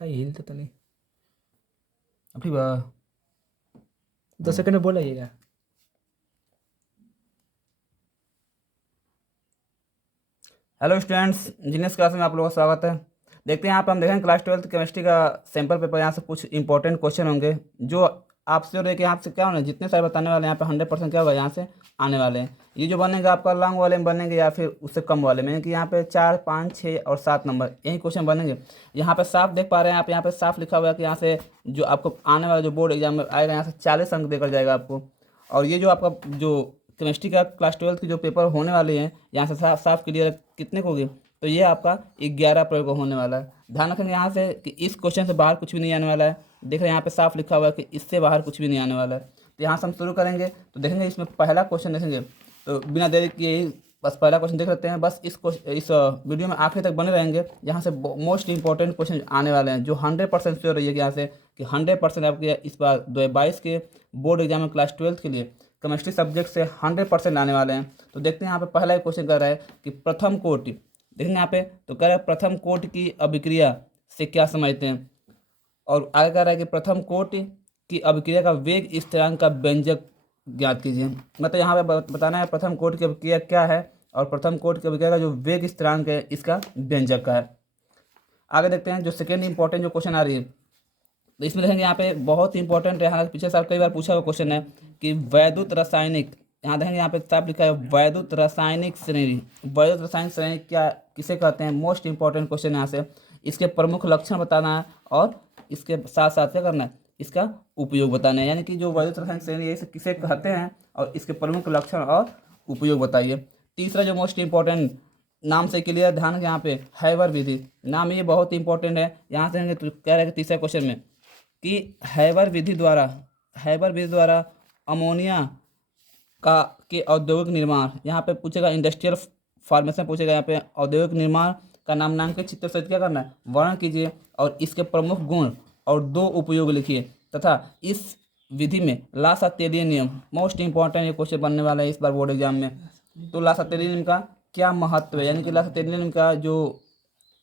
काही हिलतं तर नाही अभी 10 सेकंड में बोला ये क्या। हेलो स्टूडेंट्स, इंजीनियर्स क्लास में आप लोगों का स्वागत है। देखते हैं यहाँ पे हम देखेंगे क्लास 12 केमिस्ट्री का सैंपल पेपर। यहाँ से कुछ इंपॉर्टेंट क्वेश्चन होंगे जो आपसे और यहाँ से क्या होना, जितने सारे बताने वाले हैं यहाँ पे 100% क्या होगा यहाँ से आने वाले हैं। ये जो बनेंगे आपका लॉन्ग वाले में बनेंगे या फिर उससे कम वाले में, कि यहाँ पे 4, 5, 6 और 7 नंबर यही क्वेश्चन बनेंगे। यहाँ पे साफ देख पा रहे हैं आप, यहाँ पे साफ लिखा हुआ है कि यहाँ से जो आपको आने वाला जो बोर्ड एग्जाम में आएगा यहाँ से 40 अंक देकर जाएगा आपको। और ये जो आपका जो केमिस्ट्री का क्लास 12 की जो पेपर होने वाले हैं यहाँ से साफ साफ क्लियर कितने को होगी, तो ये आपका 11 अप्रैल को होने वाला है। ध्यान रखेंगे यहाँ से कि इस क्वेश्चन से बाहर कुछ भी नहीं आने वाला है। देख रहे हैं यहाँ पे साफ लिखा हुआ है कि इससे बाहर कुछ भी नहीं आने वाला है। तो यहाँ से हम शुरू करेंगे तो देखेंगे इसमें पहला क्वेश्चन देखेंगे। तो बिना देरी किए बस पहला क्वेश्चन देख लेते हैं। बस इस वीडियो में आखिर तक बने रहेंगे। यहाँ से मोस्ट इंपॉर्टेंट क्वेश्चन आने वाले हैं जो 100% श्योर रही है कि यहाँ से कि 100% आपके इस बार 2022 के बोर्ड एग्जाम में क्लास 12 के लिए केमिस्ट्री सब्जेक्ट से 100% आने वाले हैं। तो देखते हैं यहाँ पे पहला क्वेश्चन कर रहा है कि प्रथम कोटि, देखेंगे यहाँ पे तो कह रहा है प्रथम कोटि की अभिक्रिया से क्या समझते हैं। और आगे कह रहा है कि प्रथम कोटि की अभिक्रिया का वेग स्थिरांक का व्यंजक ज्ञात कीजिए। मतलब यहाँ पे बताना है प्रथम कोटि की अभिक्रिया क्या है और प्रथम कोटि की अभिक्रिया का जो वेग स्थिरांक है इसका व्यंजक का है। आगे देखते हैं जो सेकेंड इंपॉर्टेंट जो क्वेश्चन आ रही है, तो इसमें देखेंगे यहाँ पे बहुत इंपॉर्टेंट है। यहाँ पिछले साल कई बार पूछा हुआ क्वेश्चन है कि वैद्युत रासायनिक, यहाँ देखेंगे यहाँ पे साफ लिखा है वैद्युत रासायनिक श्रेणी। वैद्युत रासायनिक श्रेणी क्या किसे कहते हैं, मोस्ट इंपॉर्टेंट क्वेश्चन यहाँ से। इसके प्रमुख लक्षण बताना है और इसके साथ साथ क्या करना है, इसका उपयोग बताना है। यानी कि जो वैद्युत रासायनिक श्रेणी है इसे किसे कहते हैं और इसके प्रमुख लक्षण और उपयोग बताइए। तीसरा जो मोस्ट इंपॉर्टेंट नाम से क्लियर, ध्यान यहाँ पे हैबर विधि, नाम ये बहुत इंपॉर्टेंट है। यहाँ से तो कह रहे हैं कि तीसरे क्वेश्चन में कि हैबर विधि द्वारा अमोनिया का के औद्योगिक निर्माण, यहाँ पे पूछेगा इंडस्ट्रियल फार्मेशन पूछेगा। यहाँ पे औद्योगिक निर्माण का नामांकित चित्र सहित क्या करना है, वर्णन कीजिए और इसके प्रमुख गुण और 2 उपयोग लिखिए तथा इस विधि में लासातेलियन नियम, मोस्ट इंपॉर्टेंट ये क्वेश्चन बनने वाला है इस बार बोर्ड एग्जाम में। तो लासातेलियन नियम का क्या महत्व है, यानी कि लासातेलियन नियम का जो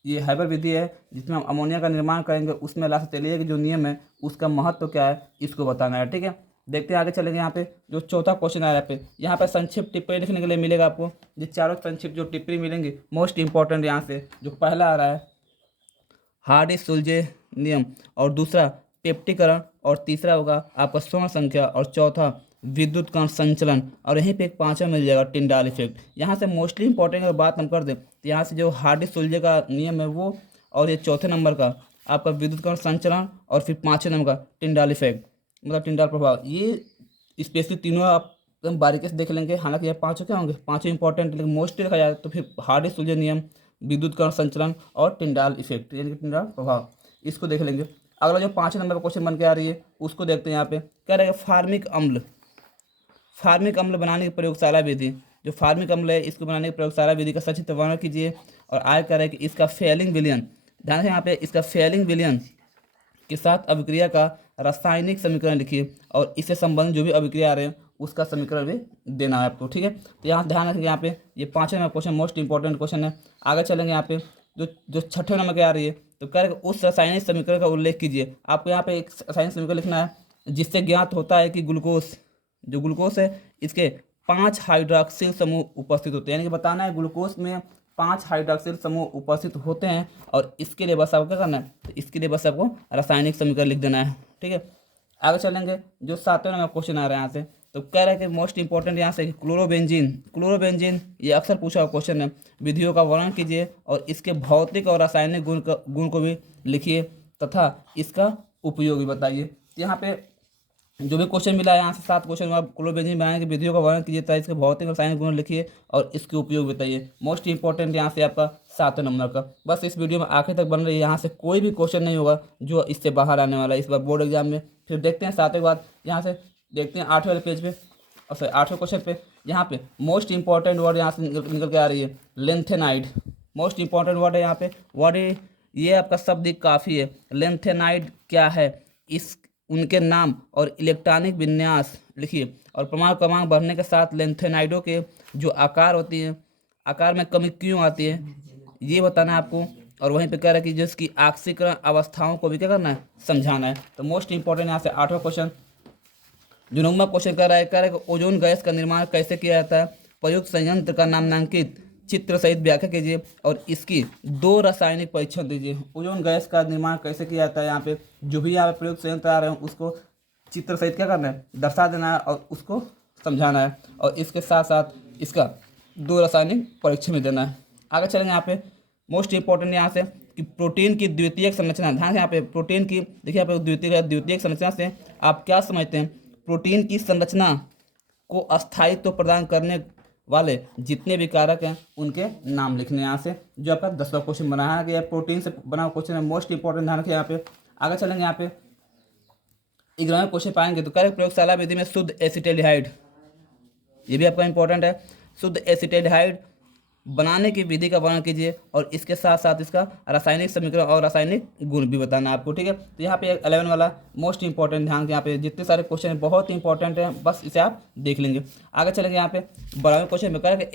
ये हैबर विधि है जिसमें हम अमोनिया का निर्माण करेंगे उसमें लासातेलिया के जो नियम है उसका महत्व क्या है इसको बताना है। ठीक है, देखते हैं आगे चलेंगे। यहाँ पे जो चौथा क्वेश्चन आ रहा है यहाँ पे संक्षिप्त टिप्पणी लिखने के लिए मिलेगा आपको। ये चारों संक्षिप्त जो टिप्पणी मिलेंगी मोस्ट इंपॉर्टेंट यहाँ से जो पहला आ रहा है हार्डी सुलजे नियम, और दूसरा पेप्टिकरण, और तीसरा होगा आपका स्वर्ण संख्या, और चौथा विद्युत कण संचलन, और यहीं पे एक पांचवा मिल जाएगा टिंडाल इफेक्ट। यहाँ से मोस्टली इंपॉर्टेंट अगर बात हम कर दें तो यहाँ से जो हार्डी सुलजे का नियम है वो, और ये चौथे नंबर का आपका विद्युत कण संचलन, और फिर पाँचवें नंबर का टिंडाल इफेक्ट मतलब टिंडाल प्रभाव, ये स्पेशली तीनों आप एकदम बारीकी से देख लेंगे। हालांकि ये पाँचों क्या होंगे, पाँचों इंपॉर्टेंट, लेकिन मोस्टली देखा जाए तो फिर हार्डी सुलजे नियम, विद्युत कण संचलन और टिंडाल इफेक्ट यानी कि टिंडाल प्रभाव, इसको देख लेंगे। अगला जो 5वें नंबर का क्वेश्चन बन के आ रही है उसको देखते हैं। यहाँ पे कह रहे हैं फार्मिक अम्ल बनाने की प्रयोगशाला विधि, जो फार्मिक अम्ल है इसको बनाने की प्रयोगशाला विधि का संक्षिप्त वर्णन कीजिए। और आगे कह रहे हैं कि इसका फेलिंग विलयन, ध्यान रखें यहाँ पे इसका फेलिंग विलयन के साथ अभिक्रिया का रासायनिक समीकरण लिखिए और इससे संबंधित जो भी अभिक्रिया आ रहे हैं उसका समीकरण भी देना है आपको। ठीक है, तो यहाँ ध्यान रखेंगे यहाँ पे ये 5वें number question most important question है। आगे चलेंगे यहाँ पे जो जो 6ठे नंबर के आ रही है, तो कह रहे उस रासायनिक समीकरण का उल्लेख कीजिए। आपको यहाँ पे एक रासायनिक समीकरण लिखना है जिससे ज्ञात होता है कि ग्लूकोस है इसके 5 हाइड्रॉक्सिल समूह उपस्थित होते हैं। यानी कि बताना है ग्लूकोज में 5 हाइड्रॉक्सिल समूह उपस्थित होते हैं और इसके लिए बस आपको क्या करना है, तो इसके लिए बस आपको रासायनिक समीकरण लिख देना है। ठीक है, आगे चलेंगे जो 7वें नंबर क्वेश्चन आ रहा है यहाँ से, तो कह रहा है कि मोस्ट इंपॉर्टेंट यहाँ से क्लोरोबेंजीन ये अक्सर पूछा हुआ क्वेश्चन है। विधियों का वर्णन कीजिए और इसके भौतिक और रासायनिक गुण को भी लिखिए तथा इसका उपयोग भी बताइए। यहाँ पे जो भी क्वेश्चन मिला है यहाँ से 7 क्वेश्चन आप क्लोरोबेंजीन बनाने की विधियों का वर्णन कीजिए तथा इसके भौतिक और रासायनिक गुण लिखिए और इसके उपयोग बताइए। मोस्ट इंपॉर्टेंट यहाँ से आपका 7वें नंबर का। बस इस वीडियो में आखिर तक बन रही है, यहाँ से कोई भी क्वेश्चन नहीं होगा जो इससे बाहर आने वाला है इस बार बोर्ड एग्जाम में। फिर देखते हैं 7वें बाद यहाँ से देखते हैं 8वें वाले पेज पे, और सॉरी 8वें क्वेश्चन पे यहाँ पे मोस्ट इंपॉर्टेंट वर्ड यहाँ से निकल के आ रही है लेंथेनाइड। मोस्ट इंपॉर्टेंट वर्ड है यहाँ पे, वर्ड ये आपका शब्द काफ़ी है। लेंथेनाइड क्या है, इस उनके नाम और इलेक्ट्रॉनिक विन्यास लिखिए और परमाणु क्रमांक बढ़ने के साथ लेंथेनाइडों के जो आकार होती है, आकार में कमी क्यों आती है ये बताना है आपको। और वहीं पे कह रहा है कि जिसकी ऑक्सीकरण अवस्थाओं को भी क्या करना है, समझाना है। तो मोस्ट इंपॉर्टेंट यहाँ से 8वां क्वेश्चन, जो 9वां क्वेश्चन कह रहा है कि ओजोन गैस का निर्माण कैसे किया जाता है, प्रयुक्त संयंत्र का नामांकित चित्र सहित व्याख्या कीजिए और इसकी 2 रासायनिक परीक्षण दीजिए। ओजोन गैस का निर्माण कैसे किया जाता है, यहाँ पे जो भी यहाँ पे प्रयुक्त संयंत्र आ रहे हैं उसको चित्र सहित क्या करना है, दर्शा देना है और उसको समझाना है, और इसके साथ साथ इसका 2 रासायनिक परीक्षण भी देना है। आगे चलेंगे यहाँ पे मोस्ट इंपॉर्टेंट यहाँ से कि प्रोटीन की द्वितीयक संरचना, ध्यान से यहाँ पे प्रोटीन की देखिए, यहाँ पे द्वितीयक संरचना से आप क्या समझते हैं, प्रोटीन की संरचना को अस्थायित्व प्रदान करने वाले जितने भी कारक हैं उनके नाम लिखने यहाँ से, जो आपका 10वां क्वेश्चन बनाया गया प्रोटीन से बना हुआ क्वेश्चन है, मोस्ट इंपॉर्टेंट ध्यान रखिए यहाँ पे। आगे चलेंगे यहाँ पे 11वें क्वेश्चन पाएंगे तो करेक्ट प्रयोगशाला विधि में शुद्ध एसिटाल्डिहाइड, ये भी आपका इंपॉर्टेंट है, शुद्ध एसिटाल्डिहाइड बनाने की विधि का वर्णन कीजिए और इसके साथ साथ इसका रासायनिक समीकरण और रासायनिक गुण भी बताना है आपको, ठीक है। तो यहाँ पे 11 वाला मोस्ट इंपॉर्टेंट, ध्यान के यहाँ पे जितने सारे क्वेश्चन हैं बहुत ही इंपॉर्टेंट हैं, बस इसे आप देख लेंगे। आगे चलेंगे यहाँ पे 12वें क्वेश्चन में करेंगे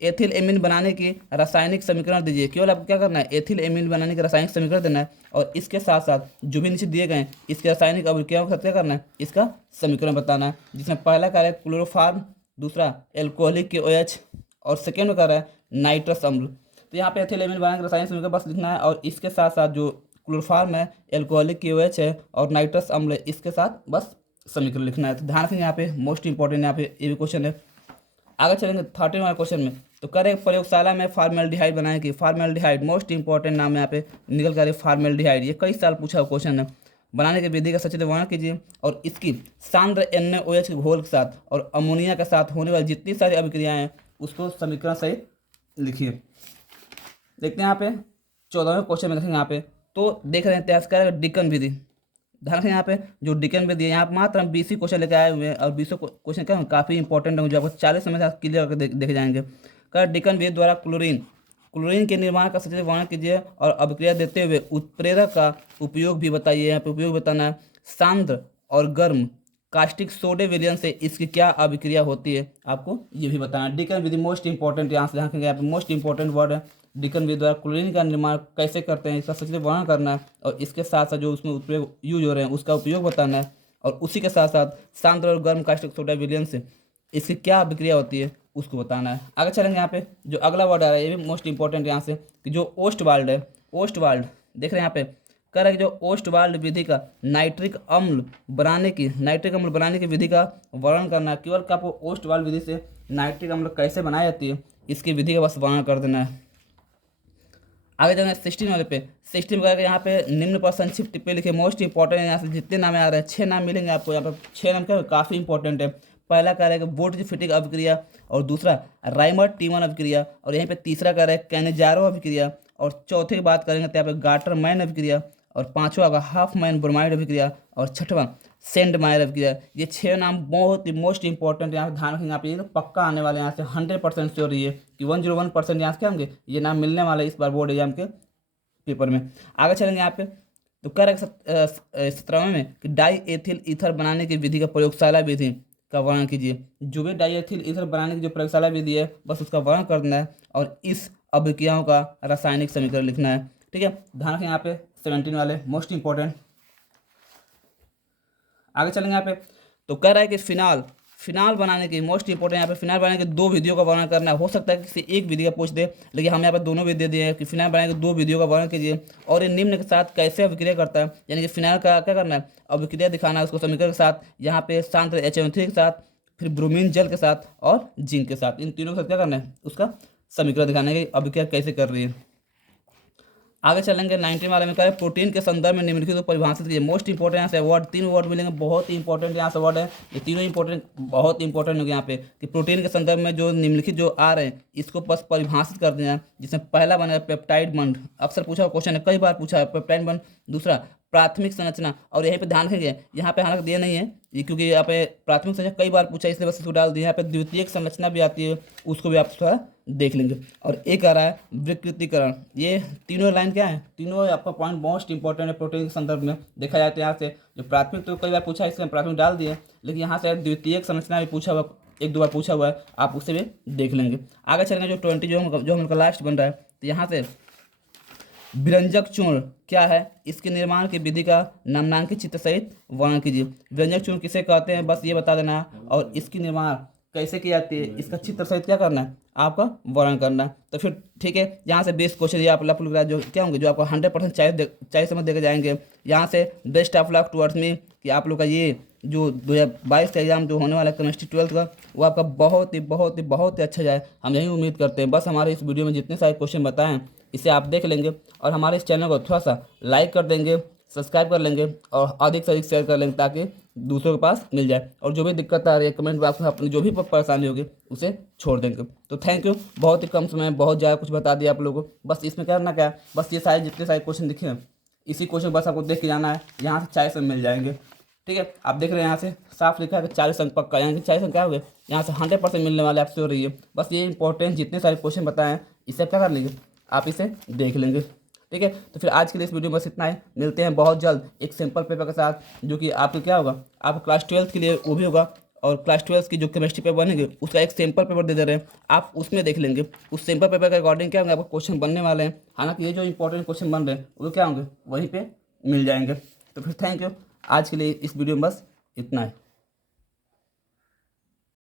एथिल एमीन बनाने की रासायनिक समीकरण दीजिए। केवल आपको क्या करना है, एथिल एमीन बनाने की रासायनिक समीकरण देना है और इसके साथ साथ जो भी नीचे दिए गए हैं इसके रासायनिक अभिक्रियाओं के साथ क्या करना है, इसका समीकरण बताना है, जिसमें पहला कार्य क्लोरोफॉर्म, दूसरा एल्कोहलिक KOH और सेकेंड में कर रहा है नाइट्रस अम्ल। तो यहाँ पे एथिल एमीन बनाने के रासायनिक समीकरण बस लिखना है और इसके साथ साथ जो क्लोरोफॉर्म है, एल्कोहलिक KOH है और नाइट्रस अम्ल है, इसके साथ बस समीकरण लिखना है। तो ध्यान रखेंगे यहाँ पे मोस्ट इंपॉर्टेंट यहाँ पे ये भी क्वेश्चन है। आगे चलेंगे 13वें वाले क्वेश्चन में तो करे प्रयोगशाला में फार्मेल्डिहाइड बनाने की, फार्मेल्डिहाइड मोस्ट इंपॉर्टेंट नाम यहाँ पे निकल कर फार्मेल्डिहाइड, ये कई साल पूछा हुआ क्वेश्चन है। बनाने की विधि का सचित्र वर्णन कीजिए और इसकी सांद्र NaOH के घोल के साथ और अमोनिया के साथ होने वाली जितनी सारी अभिक्रियाएं हैं उसको समीकरण सहित लिखिए। देखते हैं यहाँ पे 14वें क्वेश्चन में देखेंगे यहाँ पे तो देख रहे हैं इतिहासकार डिकन विधि, ध्यान रखें यहाँ पे जो डिकन विधि है, यहाँ मात्र हम 20 ही क्वेश्चन लेकर आए हुए हैं और 20 क्वेश्चन क्या काफ़ी इंपॉर्टेंट होंगे जो आपको 40 समय से क्लियर करके देखे जाएंगे। कर डिकन विधि द्वारा क्लोरीन के निर्माण का सचित्र वर्णन कीजिए और अभिक्रिया देते हुए उत्प्रेरक का उपयोग भी बताइए। यहाँ पे उपयोग बताना है, सांद्र और गर्म कास्टिक सोडे विलयन से इसकी क्या अभिक्रिया होती है, आपको ये भी बताना है। डिकन विधि मोस्ट इंपॉर्टेंट, यहाँ से ध्यान रखेंगे, यहाँ पे मोस्ट इंपॉर्टेंट वर्ड है डिकन विधि द्वारा क्लोरीन का निर्माण कैसे करते हैं इसका सचित्र वर्णन करना है और इसके साथ साथ जो उसमें उपयोग यूज हो रहे हैं उसका उपयोग बताना है और उसी के साथ साथ सांद्र और गर्म कास्टिक सोडा विलयन से इसकी क्या अभिक्रिया होती है उसको बताना है। आगे चलेंगे यहाँ पे जो अगला वर्ड आ रहा है ये भी मोस्ट इंपॉर्टेंट यहाँ से कि जो ओस्टवाल्ड है, ओस्टवाल्ड देख रहे हैं यहाँ पे कह रहा है कि जो ओस्टवाल्ड विधि का नाइट्रिक अम्ल बनाने की विधि का वर्णन करना है। केवल आपको ओस्टवाल्ड विधि से नाइट्रिक अम्ल कैसे बनाई जाती है इसकी विधि का बस वर्णन कर देना है। आगे जाना 16 वाले पे 16 में यहाँ पे निम्न पर संक्षिप्त टिप्पणी लिखे, मोस्ट इंपॉर्टेंट है। यहाँ से जितने नाम आ रहे हैं 6 नाम मिलेंगे आपको, यहाँ पे 6 नाम क्या काफ़ी इंपॉर्टेंट है। पहला कह रहा है वोल्टज-फिटिक अभिक्रिया और दूसरा राइमर टीमन अभिक्रिया और यहीं पे तीसरा कह रहा है कैनेजारो अभिक्रिया और चौथे की बात करेंगे तो यहाँ पे गार्टर मैन अभिक्रिया और पांचवा का हाफ मैन ब्रोमाइड अभिक्रिया और छठवां सेंड मायर अभिक्रिया। ये 6 नाम बहुत ही मोस्ट इंपॉर्टेंट यहाँ ध्यान रखेंगे आप, ये तो पक्का आने वाले यहाँ से 100% श्योर ये कि 101% यहाँ से क्या होंगे ये नाम मिलने वाला है इस बार बोर्ड एग्जाम के पेपर में। आगे चलेंगे यहाँ पे तो कह रहे 17वें में कि डाई एथिल ईथर बनाने की विधि का प्रयोगशाला विधि का वर्णन कीजिए। जो भी डाई एथिल ईथर बनाने की जो प्रयोगशाला विधि है बस उसका वर्णन करना है और इस अभिक्रियाओं का रासायनिक समीकरण लिखना है, ठीक है। ध्यान रखें यहाँ पे 17 वाले मोस्ट इंपॉर्टेंट। आगे चलेंगे यहाँ पे तो कह रहा है कि फिनाल बनाने की मोस्ट इंपॉर्टेंट, यहाँ पे फिनाल बनाने की 2 विधियों का वर्णन करना है। हो सकता है किसी एक विधि का पूछ दे लेकिन हम यहाँ पे दोनों विधि दे दिए हैं कि फिनाल बनाने की 2 विधियों का वर्णन कीजिए और ये निम्न के साथ कैसे अभिक्रिया करता है, यानी कि फिनाल का क्या करना है अभिक्रिया दिखाना है उसको समीकरण के साथ, यहाँ पे सांद्र HNO3 के साथ, फिर ब्रोमीन जल के साथ और जिंक के साथ, इन तीनों के साथ क्या करना है उसका समीकरण दिखाना है कि अभिक्रिया कैसे कर रही है। आगे चलेंगे 19 वाले में क्या है प्रोटीन के संदर्भ में निम्नलिखित को परिभाषित कीजिए। मोस्ट इंपॉर्टेंट यहाँ से वर्ड 3 वर्ड मिलेंगे, बहुत ही इंपॉर्टेंट यहाँ से वर्ड है, ये तीनों इंपॉर्टेंट बहुत इंपॉर्टेंट हो गया यहाँ पे कि प्रोटीन के संदर्भ में जो निम्नलिखित जो आ रहे हैं इसको बस परिभाषित कर देना, जिसमें पहला बनेगा पेप्टाइड बॉन्ड, अक्सर पूछा क्वेश्चन है, कई बार पूछा है पेप्टाइड बॉन्ड। दूसरा प्राथमिक संरचना और यहीं पे ध्यान रखेंगे यहाँ पे हालांकि दिया नहीं है ये क्योंकि यहाँ पे प्राथमिक संरचना कई बार पूछा है इसलिए बस इसको डाल दिया। यहाँ पे द्वितीयक संरचना भी आती है उसको भी आप थोड़ा देख लेंगे। और एक आ रहा है विकृतीकरण, ये तीनों लाइन क्या है, तीनों आपका पॉइंट मोस्ट इंपॉर्टेंट है प्रोटीन के संदर्भ में देखा जाए तो यहाँ से जो प्राथमिक तो कई बार पूछा है इसलिए प्राथमिक डाल दिए, लेकिन यहाँ से द्वितीयक संरचना भी पूछा हुआ 1-2 बार पूछा हुआ है, आप उसे भी देख लेंगे। आगे चलेंगे जो 20 जो हमारा लास्ट बन रहा है तो यहाँ से व्यंजक चूर्ण क्या है, इसके निर्माण की विधि का नामांकित चित्र सहित वर्णन कीजिए। व्यंजक चूर्ण किसे कहते हैं, बस ये बता देना है, और इसकी निर्माण कैसे की जाती है, इसका चित्र सहित क्या करना है, आपका वर्णन करना है। तो फिर ठीक है, यहाँ से 20 क्वेश्चन ये आप लोग जो क्या होंगे, जो आपको 100% चॉइस समझ देकर जाएंगे। यहाँ से best of luck towards me कि आप लोग का ये जो 2022 का एग्जाम जो होने वाला है केमिस्ट्री 12th का, वो आपका बहुत ही अच्छा जाए, हम यही उम्मीद करते हैं। बस हमारे इस वीडियो में जितने सारे क्वेश्चन बताएं हैं, इसे आप देख लेंगे और हमारे इस चैनल को थोड़ा सा लाइक कर देंगे, सब्सक्राइब कर लेंगे और अधिक से अधिक शेयर कर लेंगे, ताकि दूसरों के पास मिल जाए। और जो भी दिक्कत आ रही है कमेंट बॉक्स में अपनी जो भी परेशानी होगी उसे छोड़ देंगे। तो थैंक यू, बहुत ही कम समय में बहुत ज़्यादा कुछ बता दिया आप लोगों को। बस इसमें करना क्या है, बस ये सारे जितने सारे क्वेश्चन दिखे हैं, इसी क्वेश्चन बस आपको देख के जाना है। यहाँ से 40 अंक मिल जाएंगे। ठीक है, आप देख रहे हैं यहाँ से साफ लिखा है कि 40 अंक पक्का, यानी कि 40 अंक क्या हो गए, यहाँ से 100% मिलने वाले आपसे हो रही है। बस ये इंपॉर्टेंट जितने सारे क्वेश्चन बताए हैं, इसे आप क्या कर लेंगे, आप इसे देख लेंगे। ठीक है, तो फिर आज के लिए इस वीडियो में बस इतना ही। मिलते हैं बहुत जल्द एक सिंपल पेपर के साथ, जो कि आपके क्या होगा, आप क्लास 12th के लिए वो भी होगा, और क्लास 12th की जो केमिस्ट्री पेपर बनेंगे उसका एक सैम्पल पेपर दे रहे हैं, आप उसमें देख लेंगे। उस सैम्पल पेपर के अकॉर्डिंग क्या होंगे, आपको क्वेश्चन बनने वाले हैं। हालांकि ये जो इंपॉर्टेंट क्वेश्चन बन रहे हैं वो क्या होंगे, वहीं पर मिल जाएंगे। तो फिर थैंक यू, आज के लिए इस वीडियो में बस इतना है।